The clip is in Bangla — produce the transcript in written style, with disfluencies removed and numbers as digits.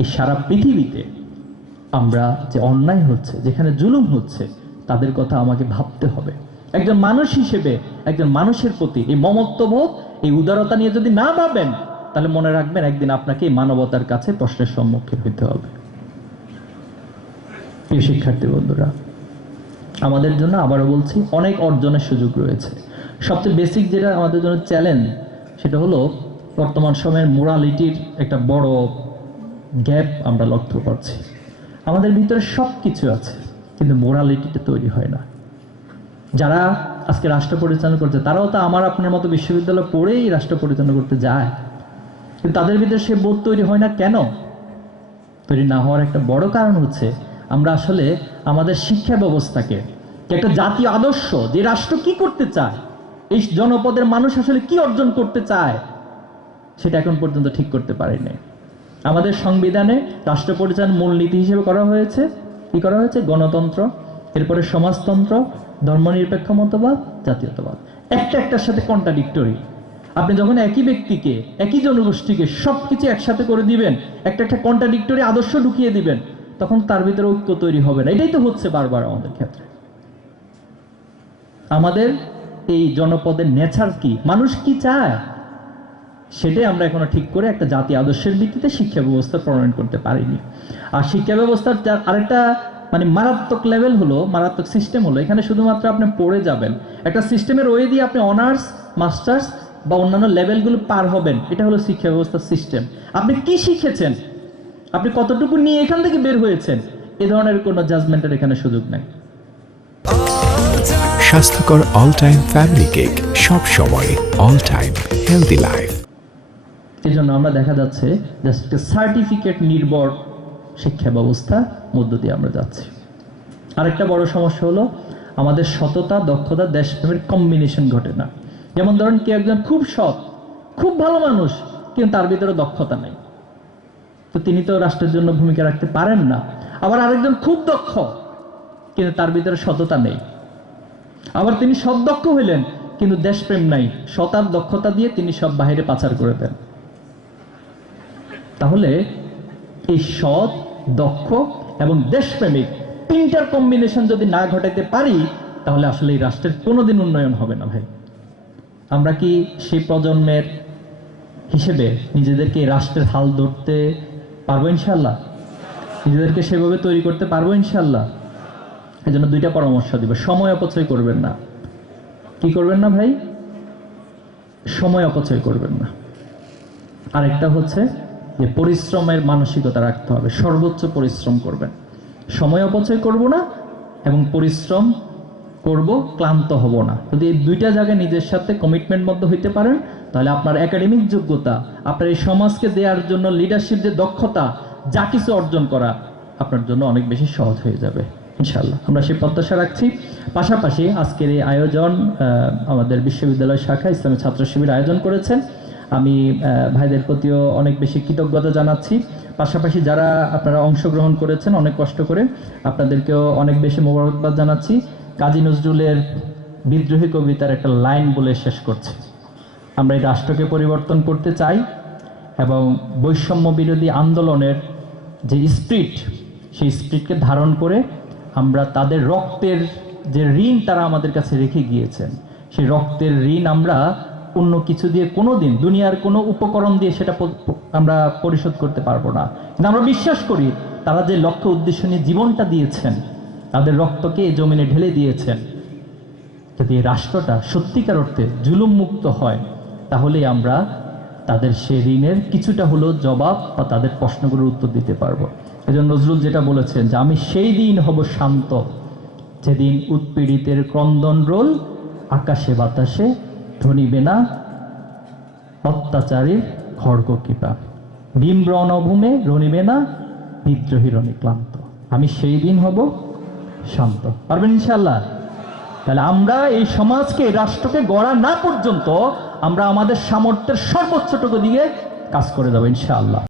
এই সারা পৃথিবীতে আমরা যে অন্যায় হচ্ছে, যেখানে জুলুম হচ্ছে, তাদের কথা আমাকে ভাবতে হবে। একজন মানুষ হিসেবে একজন মানুষের প্রতি এই মমত্ববোধ, এই উদারতা নিয়ে যদি না ভাবেন, তাহলে মনে রাখবেন একদিন আপনাকে এই মানবতার কাছে প্রশ্নের সম্মুখীন হতে হবে। প্রিয় শিক্ষার্থী বন্ধুরা, আমাদের জন্য আবারও বলছি অনেক অর্জনের সুযোগ রয়েছে। সবচেয়ে বেসিক যেটা আমাদের জন্য চ্যালেঞ্জ, সেটা হলো বর্তমান সময়ের মোরালিটির একটা বড় গ্যাপ আমরা লক্ষ্য করছি। আমাদের ভিতরে সব কিছু আছে, কিন্তু মোরালিটিটা তৈরি হয় না। যারা আজকে রাষ্ট্র পরিচালনা করছে তারাও তো আমার আপনার মতো বিশ্ববিদ্যালয় পড়েই রাষ্ট্র পরিচালনা করতে যায়, কিন্তু তাদের ভিতরে সে বোধ তৈরি হয় না। কেন তৈরি না হওয়ার একটা বড় কারণ হচ্ছে আমরা আসলে আমাদের শিক্ষা ব্যবস্থাকে, একটা জাতীয় আদর্শ, যে রাষ্ট্র কি করতে চায়, এই জনপদের মানুষ আসলে কি অর্জন করতে চায়, সেটা এখন পর্যন্ত ঠিক করতে পারেনি। আমাদের সংবিধানে রাষ্ট্র পরিচালনার মূলনীতি হিসেবে করা হয়েছে কি করা হয়েছে? গণতন্ত্র, এরপরে সমাজতন্ত্র, ধর্মনিরপেক্ষ মতবাদ, জাতীয়তাবাদ। একটার সাথে কন্ট্রাডিক্টরি। আপনি যখন একই ব্যক্তিকে, একই জনগোষ্ঠীকে সবকিছু একসাথে করে দিবেন, একটা কন্ট্রাডিক্টরি আদর্শ ঢুকিয়ে দিবেন, তখন তার ভিতরে ঐক্য তৈরি হবে না। এটাই তো হচ্ছে বারবার আমাদের ক্ষেত্রে। আমাদের এই জনপদের নেচার কি, মানুষ কি চায়, সেটাই আমরা এখনো ঠিক করে একটা জাতীয় আদর্শের ভিত্তিতে শিক্ষা ব্যবস্থা প্রণয়ন করতে পারিনি। আর শিক্ষা ব্যবস্থার আরেকটা মারাত্মক লেভেল হলো, মারাত্মক সিস্টেম হলো, এখানে শুধুমাত্র আপনি পড়ে যাবেন, একটা সিস্টেমের ওয়ে দিয়ে আপনি অনার্স, মাস্টার্স বা অন্যান্য লেভেলগুলো পার হবেন। এটা হলো শিক্ষা ব্যবস্থার সিস্টেম। আপনি কি শিখেছেন, আপনি কতটুকু নিয়ে এখান থেকে বের হয়েছেন, এ ধরনের কোনো জাজমেন্টের এখানে সুযোগ নাই। স্বাস্থ্যকর অল টাইম ফ্যামিলি কেক, সব সময় অল টাইম হেলদি লাইফ। এই জন্য আমরা দেখা যাচ্ছে জাস্ট সার্টিফিকেট নির্ভর শিক্ষা ব্যবস্থার মধ্য দিয়ে আমরা যাচ্ছি। আরেকটা বড় সমস্যা হলো আমাদের সততা, দক্ষতা, দেশপ্রেমের কম্বিনেশন ঘটে না। যেমন ধরেন কেউ একজন খুব সৎ, খুব ভালো মানুষ, কিন্তু তার ভিতরে দক্ষতা নেই, তো তিনি তো রাষ্ট্রের জন্য ভূমিকা রাখতে পারেন না। আবার আরেকজন খুব দক্ষ, কিন্তু তার ভিতরে সততা নেই। আবার তিনি সৎ দক্ষ হইলেন, কিন্তু দেশপ্রেম নাই, সতার দক্ষতা দিয়ে তিনি সব বাইরে পাচার করে দেন। তাহলে এই সৎ, দক্ষ এবং দেশপ্রেমিক তিনটার কম্বিনেশন যদি না ঘটাতে পারি, তাহলে আসলে এই রাষ্ট্রের কোনোদিন উন্নয়ন হবে না ভাই। আমরা কি সেই প্রজন্মের হিসেবে নিজেদেরকে রাষ্ট্রের হাল ধরতে পারবো ইনশাল্লাহ? নিজেদেরকে সেভাবে তৈরি করতে পারবো ইনশাল্লাহ? এই জন্য দুইটা পরামর্শ দিব। সময় অপচয় করবেন না। কি করবেন না ভাই? সময় অপচয় করবেন না। আরেকটা হচ্ছে যে পরিশ্রমের মানসিকতা রাখতে হবে, সর্বোচ্চ পরিশ্রম করবেন। সময় অপচয় করব না এবং পরিশ্রম করব, ক্লান্ত হব না। যদি এই দুইটা জায়গায় নিজের সাথে কমিটমেন্টবদ্ধ হইতে পারেন, তাহলে আপনার একাডেমিক যোগ্যতা, আপনার এই সমাজকে দেওয়ার জন্য লিডারশিপ যে দক্ষতা, যা কিছু অর্জন করা আপনার জন্য অনেক বেশি সহজ হয়ে যাবে ইনশাআল্লাহ। আমরা সেই প্রত্যাশা রাখছি। পাশাপাশি আজকের এই আয়োজন আমাদের বিশ্ববিদ্যালয় শাখা ইসলামী ছাত্র শিবির আয়োজন করেছেন। আমি ভাইদের প্রতিও অনেক বেশি কৃতজ্ঞতা জানাচ্ছি। পাশাপাশি যারা আপনারা অংশগ্রহণ করেছেন অনেক কষ্ট করে, আপনাদেরকেও অনেক বেশি মোবারকবাদ জানাচ্ছি। কাজী নজরুলের বিদ্রোহী কবিতার একটা লাইন বলে শেষ করছি। আমরা এই রাষ্ট্রকে পরিবর্তন করতে চাই এবং বৈষম্য বিরোধী আন্দোলনের যে স্পিরিট, সেই স্পিরিটকে ধারণ করে আমরা তাদের রক্তের যে ঋণ তারা আমাদের কাছে রেখে গিয়েছেন, সেই রক্তের ঋণ আমরা অন্য কিছু দিয়ে কোনোদিন, দুনিয়ার কোনো উপকরণ দিয়ে সেটা আমরা পরিশোধ করতে পারবো না। কিন্তু আমরা বিশ্বাস করি তারা যে লক্ষ্য উদ্দেশ্য নিয়ে জীবনটা দিয়েছেন, তাদের রক্তকে এই জমিনে ঢেলে দিয়েছেন, যদি এই রাষ্ট্রটা সত্যিকার অর্থে জুলুম মুক্ত হয়, তাহলেই আমরা তাদের সে ঋণের কিছুটা হলেও জবাব বা তাদের প্রশ্নগুলোর উত্তর দিতে পারবো। এজন্য নজরুল যেটা বলেছেন যে আমি সেই দিন হব শান্ত, যেদিন উৎপীড়িতের ক্রন্দন রোল আকাশে বাতাসে ধ্বনিবে না অত্যাচারীর খড়গ কৃপা, ভীম রণভূমে রণিবে না বিদ্রোহী রণিক্লান্ত। আমি সেই দিন হব শান্ত। পারবেন ইনশাআল্লাহ? তাহলে আমরা এই সমাজকে, রাষ্ট্রকে গড়া না পর্যন্ত আমরা আমাদের সামর্থ্যের সর্বোচ্চটুকু দিয়ে কাজ করে যাবো ইনশাআল্লাহ।